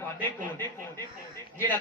ਤੁਹਾਡੇ ਕੋਲ ਜਿਹੜਾ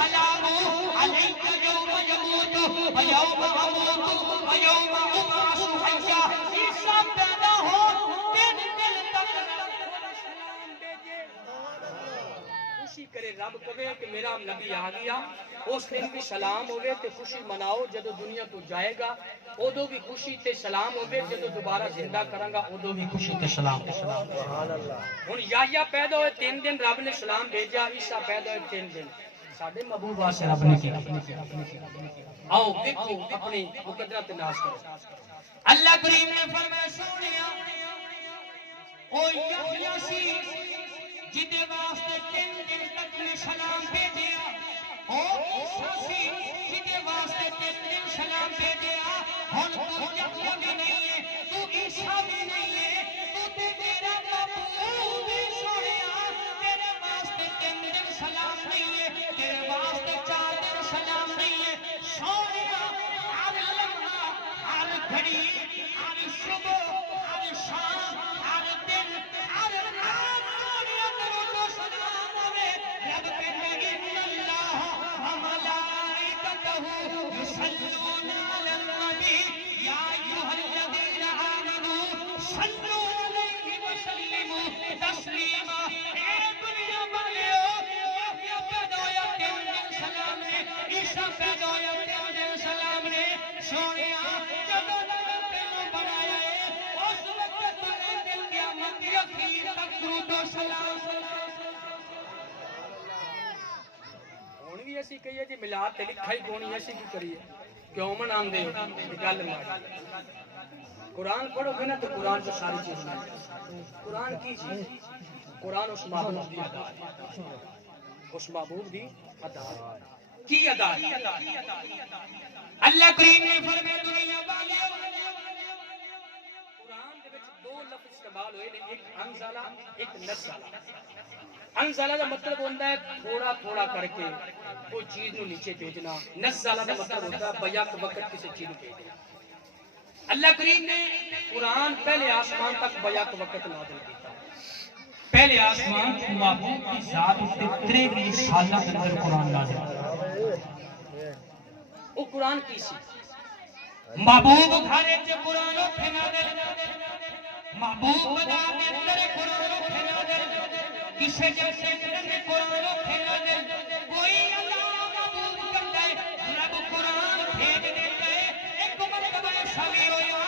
السلام عليك يوم يموت ويوم أموت ويوم أبعث حيا عیسیٰ پیدا ہو تین دن تک سلام بھیجے خوشی کرے رب کہے کہ میرا نبی آ گیا اس دن بھی سلام ہوئے تے خوشی مناؤ جدو دنیا تو جائے گا ادو بھی خوشی تے سلام ہوئے جدو دوبارہ زندہ کروں گا ادو بھی خوشی تے سلام ہوں یا پیدا ہوئے 3 دن رب نے سلام بھیجا عیسیٰ پیدا ہوئے 3 دن ساڈے محبوب واسطے رب نے کیا آؤ دیکھو اپنی مقدرت تے ناز کرو اللہ کریم نے فرمایا سونیا او یحییٰ سی جدے واسطے 3 دن تک نے سلام بھیجیا او عیسیٰ سی جدے واسطے 3 دن سلام بھیجیا ہن تو یحییٰ بھی نہیں ہے تو عیسیٰ بھی نہیں ہے تو تے میرا محبوب بھی سونیا تیرے واسطے 3 دن سلام نہیں ہے تیرے واسطے 4 دن سلام نہیں ہے سونیا ہر لمحہ ہر گھڑی ہر صبح ہر شام ہر دن ہر رات سونیا درود و سلام ہوے رب کہے ان اللہ و ملائکتہ یصلون علی النبی یا ایھا الذین آمنوا صلوا علیہ وسلموا تسلیما اے دنیا والو یحییٰ پیدا ہویا 3 دن سلام نے عیسیٰ پیدا ہویا 3 دن سلام نے سونیا جب تینوں بنایا ہے اس وقت تیرے دل قیامت کی اخیر تک درود و سلام ہن بھی اسی کہیے جی میلاد تے لکھا ہی کونی اسی کی کریے کیوں مناندے ہو گل ماری قرآن پڑھو گے نا تو قرآن سے ساری چیز قرآن کی چیز قرآن اس محبوب کی ادا اس محبوب کی ادا کی ادا اللہ کریم نے فرمایا دنیا والے قرآن دے وچ 2 لفظ استعمال ہوئے نے ایک انزلہ ایک نزلہ انزلہ کا مطلب ہوتا ہے تھوڑا تھوڑا کر کے کوئی چیز نو نیچے بھیجنا نزلہ کا مطلب ہوتا ہے بیک وقت کسی چیز کو بھیجنا اللہ کریم نے قرآن پہلے آسمان تک بیک وقت نازل کیا پہلے آسمان کو محبوب کی ذات تے 23 سال کے اندر قرآن نازل کیا وہ قرآن کی سی محبوب گھر وچ قرآن اٹھے نازل محبوب بازار دے اندر قرآن اٹھے نازل کسے جیسے نے قرآن اٹھے نازل کوئی اللہ محبوب کرتا ہے رب قرآن بھیج دیتا ہے ایک مرتبہ سوی ہویا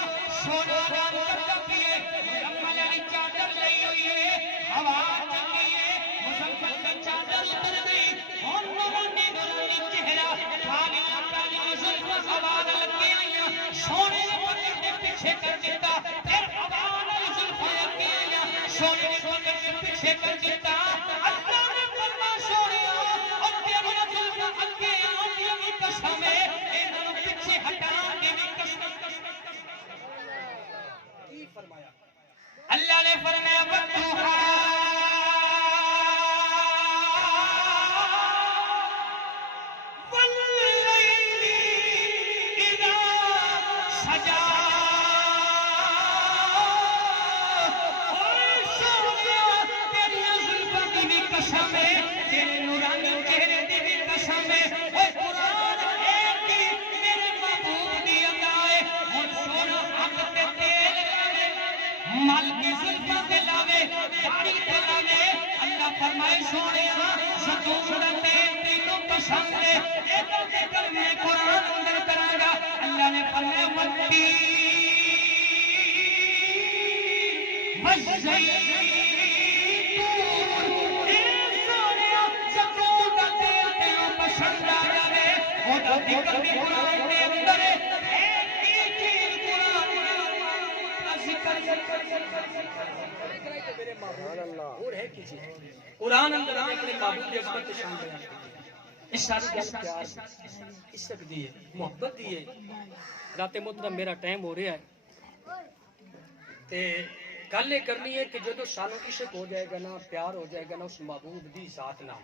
سونا رام کرتا پیے کمل علی چادر لئی ہوئی ہے ہوا چلی ہے مزمل کی چادر اتر گئی اور نورانی چہرہ کھالی کالی زلف ہوا لگے آئیاں سونے پردے کے پیچھے کر دیتا پھر ہوا والی زلف لگے آئیاں سونے پردے کے پیچھے کر دیتا اللہ نے فرمایا سونیا اور تیری زلف اگے آنے کی قسم ہے انہاں پیچھے ہٹا دی قسم کی فرمایا اللہ نے فرمایا والضحیٰ واللیل اذا سجا اور سونیا تیری زلفاں دی بھی قسم ہے تیرے نورانی چہرے دی بھی قسم ہے اے قرآن ایک ہی میرے محبوب دی ادا ہے اور سونا حق تے تیل لاوے مل کی زلفاں تے لاوے داڑھی تے لاوے اللہ فرمائے سونیا ستون دا تیل تینوں پسند ہے ایک ذکر میں قرآن اندر کراں گا اللہ نے فرمایا مٹی والزیتون اے سونیا ستون دا تیل تینوں پسند آ جاوے او دا ذکر بھی قرآن دے اندر ہے ایک ہی چیز قرآن دا ذکر میرے محبوب اور ہے کی چیز قرآن اندر اپنے محبوب کی عظمت کی شان بیان کی اس ساری گل پیار عشق دی ہے محبت دی ہے رات محترم میرا ٹائم ہو رہا ہے تے گل یہ کرنی ہے کہ جدو سانو عشق ہو جائے گا نا پیار ہو جائے گا نا اس محبوب دی ذات نال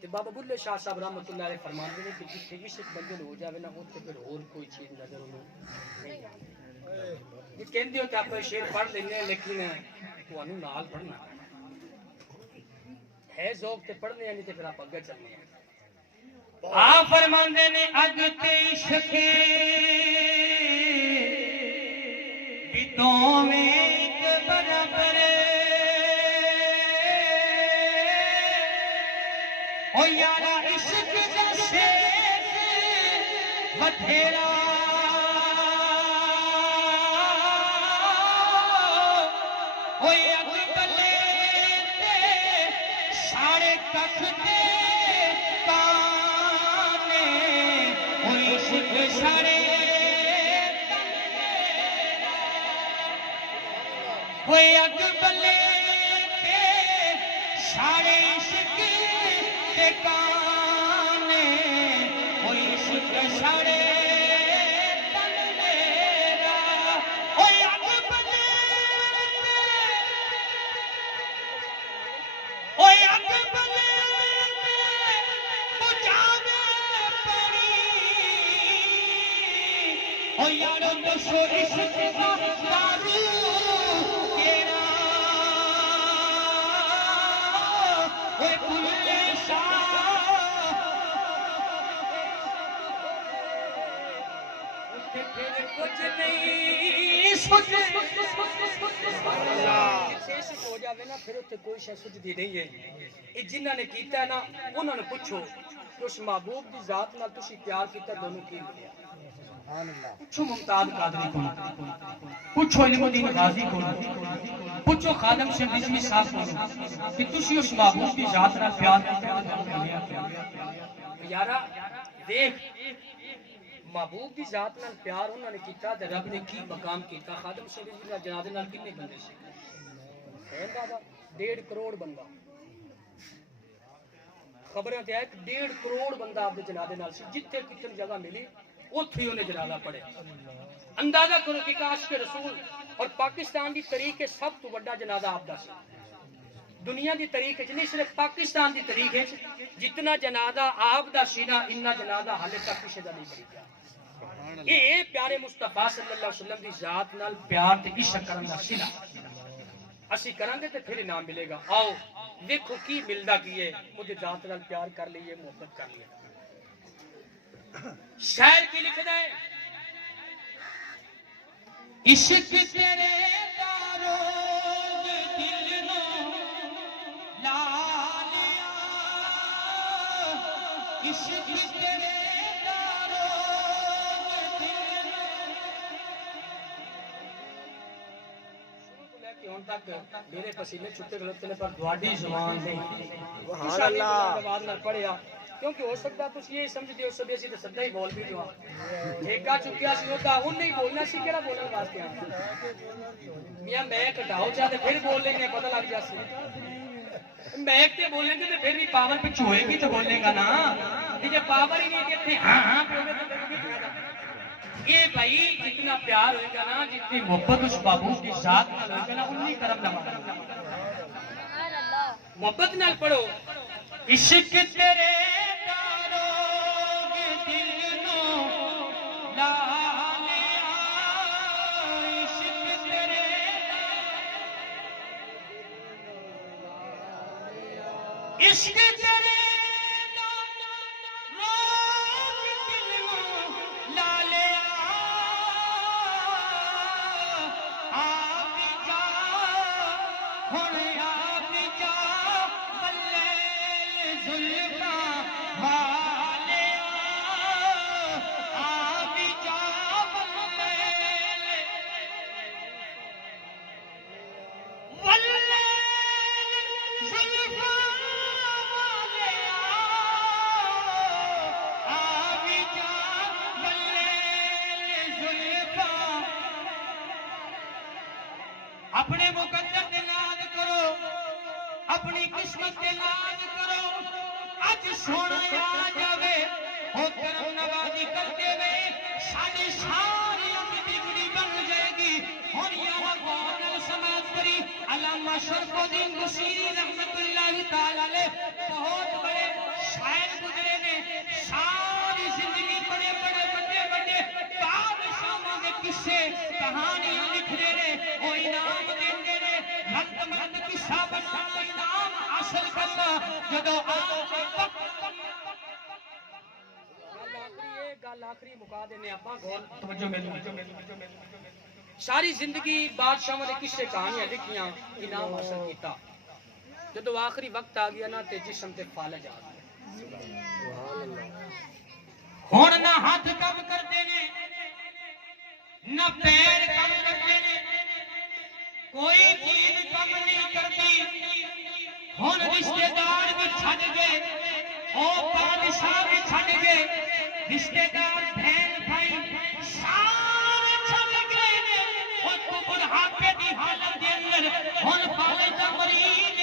تے بابا بلے شاہ صاحب رحمۃ اللہ علیہ فرماندے نے کہ جتھے عشق بندے نوں ہو جاوے نا اوتھے پھر اور کوئی چیز نظر نہیں آندی یہ کہندے ہو کہ آپ شعر پڑھ لینے لیکن تانوں نال پڑھنا ہے ذوق تے پڑھنے نہیں تے پھر آپ اگے چلنے ہیں آپ فرماندے نے اگ تے عشق بتوں میں ایک برابر او یارا عشق جیسے بتھیرا او اگ بلے تے سارے ککھ تے کانے او عشق سارے او اگ بلے تے سارے عشق تے کانے او عشق سارے کچھ نہیں ہو جاوے نا پھر اتنے کوئی شے سجدی نہیں ہے یہ جنہاں نے کیتا ہے نا انہوں نے پوچھو کہ اس محبوب کی ذات نال تسی پیار کیتا دونوں کی ملیا پوچھو ممتاز قادری کو پوچھو علم الدین غازی کو پوچھو خادم شیخ رضوی صاحب کو کہ تسی اس محبوب کی ذات نال پیار کیتا دونوں کی ملیا یارا دیکھ محبوب کی ذات نال پیار انہوں نے کیتا تے رب نے کی مقام کیتا خادم شیخ رضوی اللہ جنازے نال کتنے بندے سے ہے بابا 1.5 کروڑ بندہ خبریں تے ایک 1.5 کروڑ بندہ آپ دے جنازے نال سی جتھے کتنے جگہ ملی اوتھے انہیں جنازہ پڑھے اندازہ کرو کہ عاشق رسول اور پاکستان دی تاریخ سب تو بڑا جنازہ آپ دا سی دنیا دی تاریخ نہیں صرف پاکستان دی تاریخ ہے جتنا جنازہ آپ دا سی نا اتنا جنازہ حالے تک کسی دا نہیں بنیا یہ پیارے مصطفیٰ صلی اللہ علیہ وسلم دی ذات نال پیار تے عشق کرن دا سی نا اسی کریں گے تو پھر انعام ملے گا آؤ دیکھو کی ملدا کی ہے مجھے ذات نال پیار کر لیے محبت کر لیے شاعر کی لکھدا ہے عشق تیرے دارو دل نو لا لیا عشق تیرے دارو دل نو ہن تک میرے پسینے چھٹے غلط نے پر دواڈی زبان نہیں سبحان اللہ بعد نہ پڑھیا کیونکہ ہو سکتا تو یہ سمجھ دیو سب اسی تے سدا ہی بول بھی جو ٹھیکا چکیا سی ہوتا ان نہیں بولنا سی کیڑا بولن واسطے میاں میں کٹاؤ چاہتے پھر بول لیں گے پتہ لگ جاسی میں تے بولیں گے تے پھر بھی پاور پچ ہوئے گی تو بولے گا نا یہ پاور ہی نہیں کہ تھے ہاں ہاں بولے تو پھر بھی یہ بھائی جتنا پیار ہوئے گا نا جتنی محبت اس بابو کی ذات نال ہوئے گا نا اتنی طرف نہ محبت نال پڑھو عشق تیرے دارو دل نو لا لیا عشق تیرے عشق تیرے اپنے مقدر دے ناز کرو اپنی قسمت دے ناز کرو اج سونا آ جاوے او کرم نوازی کرتے ہوئے ساری ساری بگڑی بن جائے گی اور یہاں غور سماعت کری علامہ شرف الدین بصیری رحمت اللہ تعالی علیہ بہت بڑے شاعر گزرے نے ساری زندگی بڑے بڑے بڑے بڑے بادشاہوں کے قصے کہانیاں لکھ رہے نے وہ انعام دیتے نے مرد مرد قصہ بنانا انعام حاصل کرنا جدو گل آخری مکا دینے آپ گول توجہ ساری زندگی بادشاہوں نے کسے کہانیاں لکھیاں انعام حاصل کیتا جدو آخری وقت آ گیا نا تے جسم تے فالج آ گیا ہون نہ ہاتھ کم کرتے نے نہ پیر کم کرتے نے کوئی چیز کم نہیں کرتی ہون رشتہ دار بھی چھڑ گئے او بادشاہ بھی چھڑ گئے رشتہ دار بہن بھائی سارے چھڑ گئے نے او تو بڑھاپے دی حالت دے اندر ہن فالج دا مریض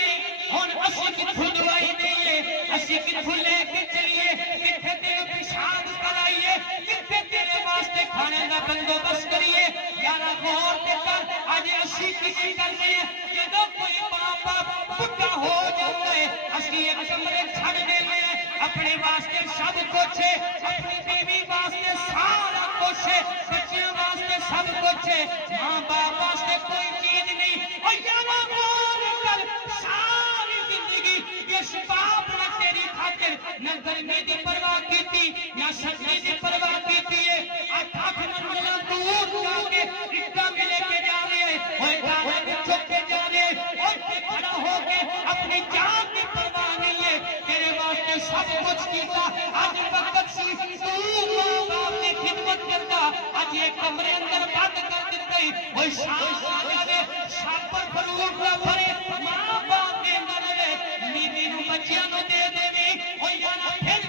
ہن اسی کتھوں دوائی دئیے اسی کتھوں لے کے چلیے کتھے تے پیشاب کرائیے کتھے تیرے واسطے کھانے دا بندوبست کریے یارا غور تے کر اج اسی کسی کرنے جدوں کوئی ماں باپ بڈھا ہو جائے اسی ایک کمرے چھڑ دینے اپنے واسطے سب کچھ اپنی بیوی واسطے سارا کچھ بچیاں واسطے سب کچھ ماں باپ واسطے کوئی چیز نہیں او یارا غور کر ساری زندگی اس باپ نے تیری خاطر نہ گرمی دی پرواہ کیتی نہ سردی دی پرواہ کیتی ہے آٹھ منزلہ دور جا کے اٹا میں لے کے جا رہے ہیں اوے گانا کو چھوڑ کے جا رہے ہیں اور کھڑا ہو کے اپنی جان کی پرواہ نہیں ہے تیرے واسطے سب کچھ کیتا آج وقت سی تو ماں باپ نے خدمت کرتا آج یہ کمرے اندر بند کر دیتے اوے شام آ جاوے شام پر فروٹ نہ بھرے ماں باپ نے نہ بیوی نو بچیاں نو دے دے او یارا پھر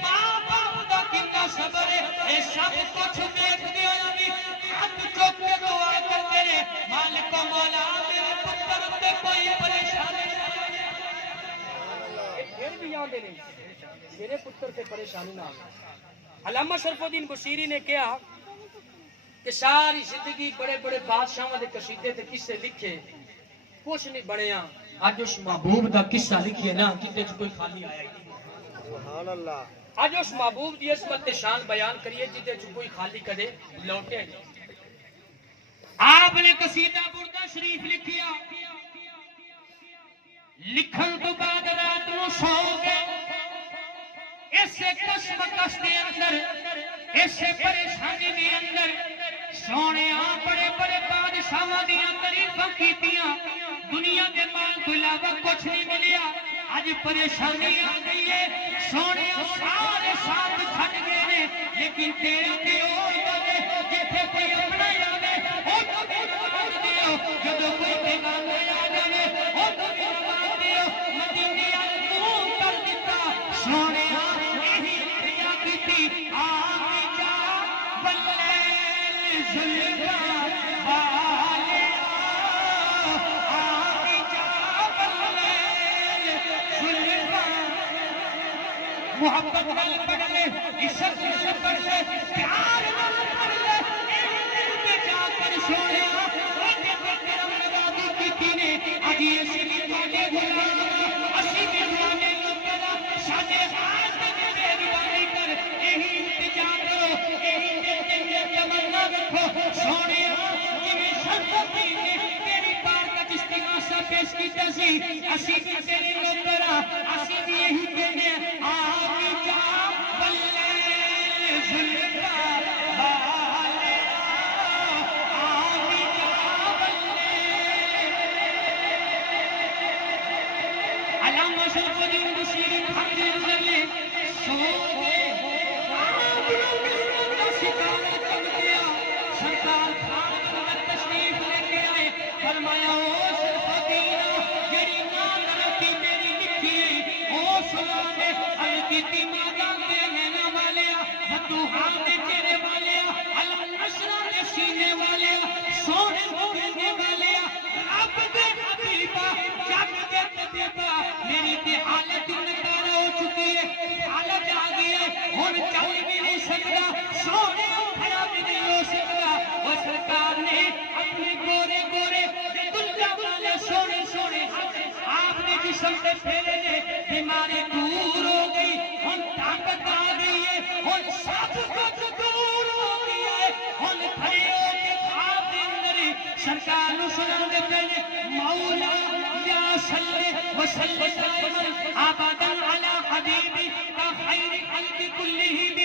ماں باپ دا کتنا صبر ہے اے سب کچھ دیکھ دے بھی ہاتھ چوک کے دعا کرتے ہیں مالک و مولا میرے پتر تے کوئی پریشانی پھر بھی یاد نہیں میرے پتر سے پریشانی نہ آئے علامہ شرف الدین بصیری نے کہا کہ ساری زندگی بڑے بڑے بادشاہوں دے قصیدے تے قصے لکھے کچھ نہیں بنیا اج اس محبوب دا قصہ لکھیے نا کتے کوئی خالی آیا ہی سبحان اللہ اج اس محبوب دی عظمت تے شان بیان کریے جتے کوئی خالی کدے لوٹے نہیں آپ نے قصیدہ بردہ شریف لکھیا لکھن تو بعد رات نو سو گئے اسے کشمکش دے اندر اسے پریشانی دے اندر سونے بڑے بڑے بادشاہاں دیاں تعریفاں کیتیاں دنیا دے مال تو علاوہ کچھ نہیں ملیا اج پریشانی آ گئی ہے سونے سارے ساتھ چھڑ گئے نے لیکن تیرا تے اور گل جتھے کوئی اپنا آوے او تو بھی دیو جدوں کوئی بیگانہ آ جاوے او تو بھی دیو مدینے منہ کر دیتا سونے یہی دنیا کیتی آ جا بلے زلفا والے محبت نال پڑھ لے عشق سے پڑھ لے پیار نال پڑھ لے اے جا کر سویا اے کرم نوازی کیتی نے اج اسی دی توجہ غلام اسی دی توجہ لوکاں ساڈے ہاتھ تے مہربانی کر یہی التجا کرو یہی تمنا رکھو سونیا جویں شرط نے تیری بارگاہ استغاثہ پیش کیتا سی اسی بھی تیری لوکرا اسی بھی یہی کہنے میری تے حالت نکار ہو چکی ہے حالت آ گئی ہے ہن چل بھی نہیں سکتا سونے کھڑا بھی نہیں ہو سکتا وہ سرکار نے اپنے گورے گورے دلجا والے سونے سونے آپ نے جسم سے پھیلے نے بیماری دور ہو گئی ہن طاقت آ گئی ہے ہن سب کچھ دور ہو گیا ہے ہن کھڑے ہو کے خواب دے اندر سرکار نو سنا دے پے مولا یا صلی وصلی دائما ابدا علی حبیبک خیر خلق کلہم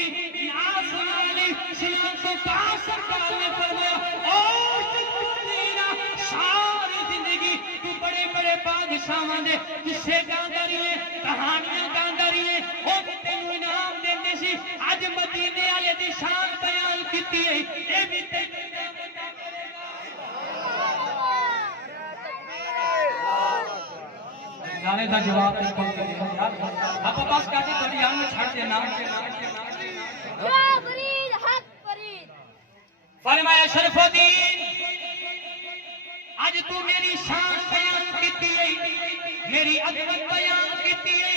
ناس علی سلام کو پاس سرکار نے فرمایا او سکینہ ساری زندگی تو بڑے بڑے بادشاہاں دے قصے گاندا رہی ہے کہانیاں گاندا رہی ہے او تینوں انعام دیندے سی اج مدینے والے دی شان بیان کیتی ہے اے بھی گانے کا جواب نہیں کون کرے یار آپ پاس کہتے تھوڑی یار میں چھڑ دینا یا فرید حق فرید فرمایا شرف الدین آج تو میری شان بیان کیتی ہے میری عظمت بیان کیتی ہے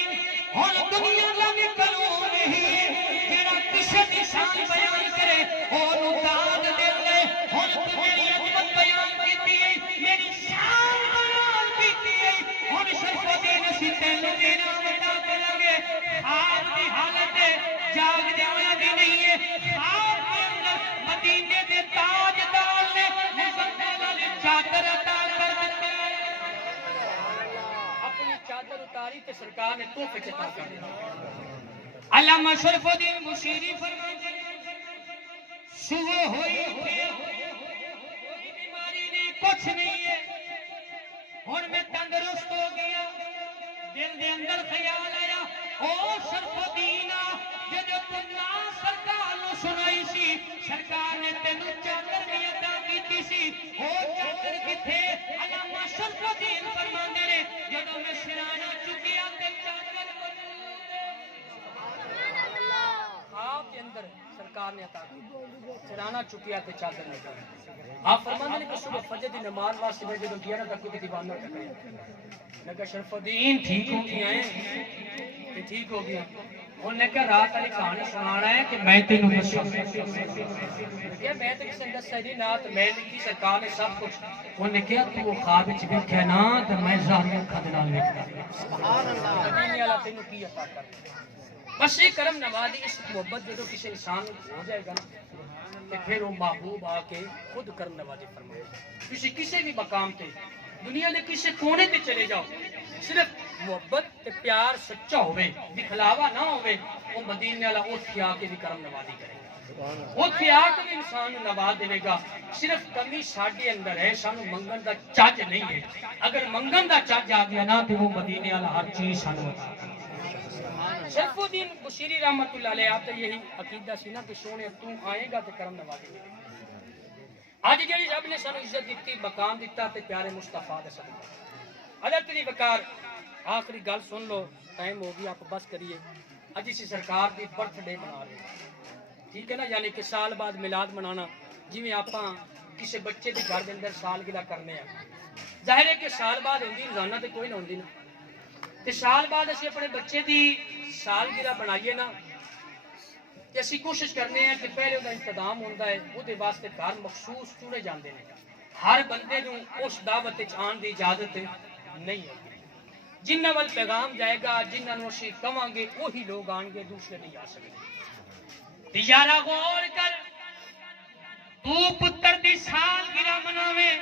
ہن دنیا لگ کروں نہیں میرا کسے دی شان بیان کرے اونوں داد دے دے ہن تو میری عظمت بیان کیتی ہے میری شان بیان کیتی ہے ہن شرف الدین اسی تینوں دینا بتا کے لگے خواب دی حالت ہے جاگ دے ہویا بھی نہیں ہے خواب کے اندر مدینے دے تاجدار نے مزمل علی چادر عطا کر دی اپنی چادر اتاری تے سرکار نے تحفے عطا کر دیا علامہ شرف الدین بصیری فرماتے ہیں صبح ہوئی بیماری نہیں کچھ نہیں ہے اور میں تندرست ہو گیا دل دے اندر خیال آیا او شرف الدین جب تنا سرکار نو سنائی سی سرکار نے تینوں چادر بھی عطا کیتی سی او چادر کتھے علامہ شرف الدین فرماندے نے جدوں میں سرانہ چکیا تے چادر خواب کے اندر سرکار نے عطا کی سرانا چکیا تے چادر نے دی آپ فرماندے نے کہ صبح فجر دی نماز واسطے میں جدوں گیا نا تک کوئی دیوانہ ٹکرایا لگا شرف الدین ٹھیک ہو گیا ہے کہ ٹھیک ہو گیا انہوں نے کہا رات والی کہانی سنانا ہے کہ میں تینوں دساں کہ میں تے کسے دسیا نہیں نہ تے میں لکھی سرکار نے سب کچھ انہوں نے کہا تو خواب وچ ویکھیا نا تے میں ظاہر اکھاں دے نال ویکھدا سبحان اللہ مدینے والا تینوں کی عطا کر بس یہ کرم نوازی اس محبت جدوں کسی انسان ہو جائے گا نا تے پھر وہ محبوب آ کے خود کرم نوازی فرمائے کسی بھی مقام تے دنیا دے کسی کونے تے چلے جاؤ صرف محبت تے پیار سچا ہوئے دکھلاوا نہ ہوئے وہ مدینے والا اوتھے آ کے بھی کرم نوازی کرے گا اوتھے آ کے بھی انسان نواز دے گا صرف کمی ساڈے اندر ہے سانو منگن دا چج نہیں ہے اگر منگن دا چج آ گیا نا تے وہ مدینے والا ہر چیز سانو عطا کرے گا شرف الدین بصیری رحمت اللہ علیہ آپ یہی عقیدہ سی نا کہ سونے تو آئے گا تے کرم نوازی ملے گی آج جڑی رب نے سانو عزت دیتی مقام دیتا تے پیارے مصطفیٰ دے صدقے حضرت دی وقار آخری گل سن لو ٹائم ہو گیا آپ بس کریے اج اسی سرکار دی برتھ ڈے منا رہے ہیں ٹھیک ہے نا یعنی کہ سال بعد میلاد منانا جویں آپاں کسی بچے دے گھر دے اندر سالگرہ کرنے ہیں ظاہر ہے کہ سال بعد ہوندی روزانہ تے کوئی نہ ہوندی نا تے سال بعد اسی اپنے بچے دی سالگرہ بنائیے نا تے اسی کوشش کرنے ہیں کہ پہلے دا انتظام ہوندا ہے وہ دے واسطے گھر مخصوص چنے جاندے نے ہر بندے نوں اس دعوت وچ آن دی اجازت نہیں ہوتی جنہاں ول پیغام جائے گا جنہاں نوں اسی کہاں گے وہی لوگ آن گے دوسرے نہیں آ سکتے یارا غور کر تو پتر دی سالگرہ مناویں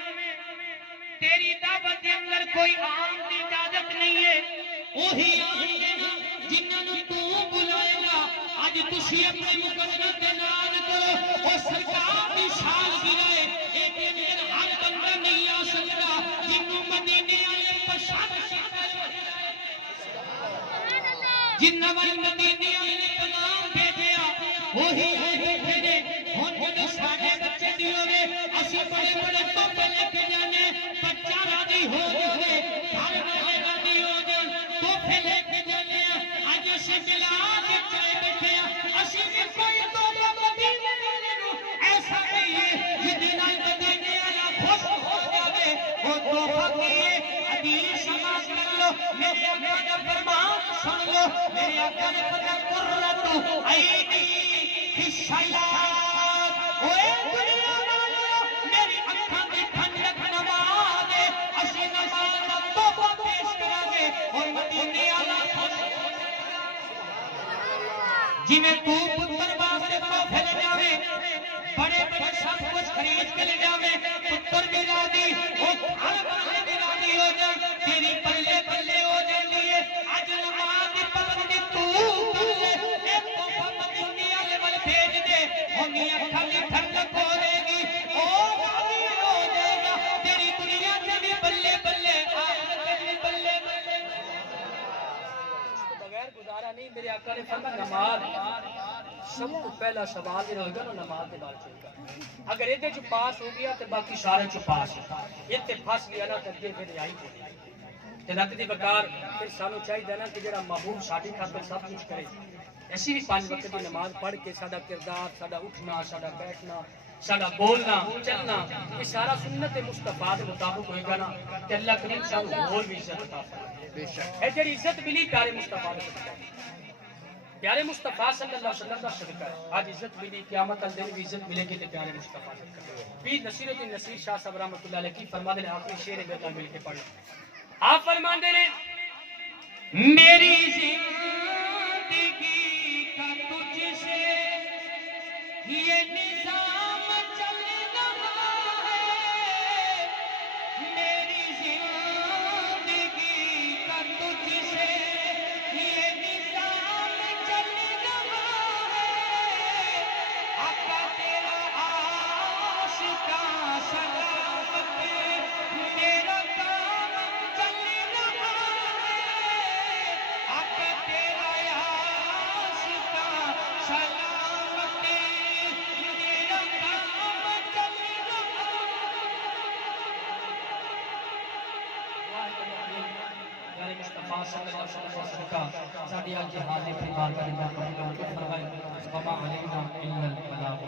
تیری دعوت دے اندر کوئی عام دی اجازت نہیں ہے وہی آن گے نا جنہاں نوں تو بلائے گا اج تسی اپنے مقدر دے نال کرو او سرکار دی سالگرہ ہے اے دن ہر بندہ نہیں آ سکتا جنوں مدینے والے پسند جنہاں ول مدینے والے نے پیغام بھیجیا وہی بھیجے ہن جدوں ساڈے بچے دی ہوے اسی بڑے بڑے تحفے لے کے جانے بچہ راضی ہو جائے گھر والے راضی ہو جائے تحفے لے کے جانے اج اسی ملا کے چائے بیٹھے اسی بھی کوئی تحفہ مدینے والے نوں ایسا نہیں ہے جدے نال مدینے والا خوش ہو جاوے او تحفہ کی حدیث سماعت کر لو میرے آقا دا فرمان سن لو میرے آقا نے فرمایا قرۃ عینی فی الصلاۃ اوے دنیا والو میری اکھاں دی ٹھنڈک نماز اسی نماز دا تحفہ پیش کراں گے اور مدینے والا خوش جویں تو پتر واسطے تحفے لے جاویں بڑے بڑے سب کچھ خرید کے لے جاویں پتر بھی راضی او ہر والے بھی راضی ہو جائے تیری پلے پلے ہو آقا نے فرمایا نماز سب تو پہلا سوال یہ ہوگا نا نماز کے بارے میں اگر یہ چ پاس ہو گیا تو باقی سارے چ پاس یہ پھس گیا نا تو اگے پھر آئی تے رات دی بکار پھر سانو چاہیے نا کہ جڑا محبوب ساڈی خاطر سب کچھ کرے ایسی بھی 5 وقت کی نماز پڑھ کے ساڈا کردار ساڈا اٹھنا ساڈا بیٹھنا ساڈا بولنا چلنا یہ سارا سنت مصطفیٰ کے مطابق ہوئے گا نا کہ اللہ کریم سانو اور بھی عزت عطا فرمائے بے شک اے جڑی عزت ملی پیارے مصطفیٰ کے صدقے پیارے مصطفیٰ صلی اللہ علیہ وسلم کا صدقہ ہے آج عزت ملی قیامت کے دن بھی عزت ملے گی تے پیارے مصطفیٰ کے صدقے پیر نصیر الدین نصیر شاہ صاحب رحمۃ اللہ علیہ کی فرماتے ہیں آخری شعر بیٹا مل کے پڑھ آپ فرماتے ہیں میری زندگی کا تجھ سے یہ نظام چل رہا ہے میری زندگی کا تجھ سے یہ نظام چل رہا ہے آقا تیرا آشقاں سلامت میرا کام چل رہا ہے آقا تیرا آشقاں سلامت میرا کام چل رہا پیارے مصطفیٰ صلی اللہ علیہ وسلم کا صدقہ ساڈی اج حاضر خدمت کرنے کا قبول فرمائے وما علینا الا البلاغ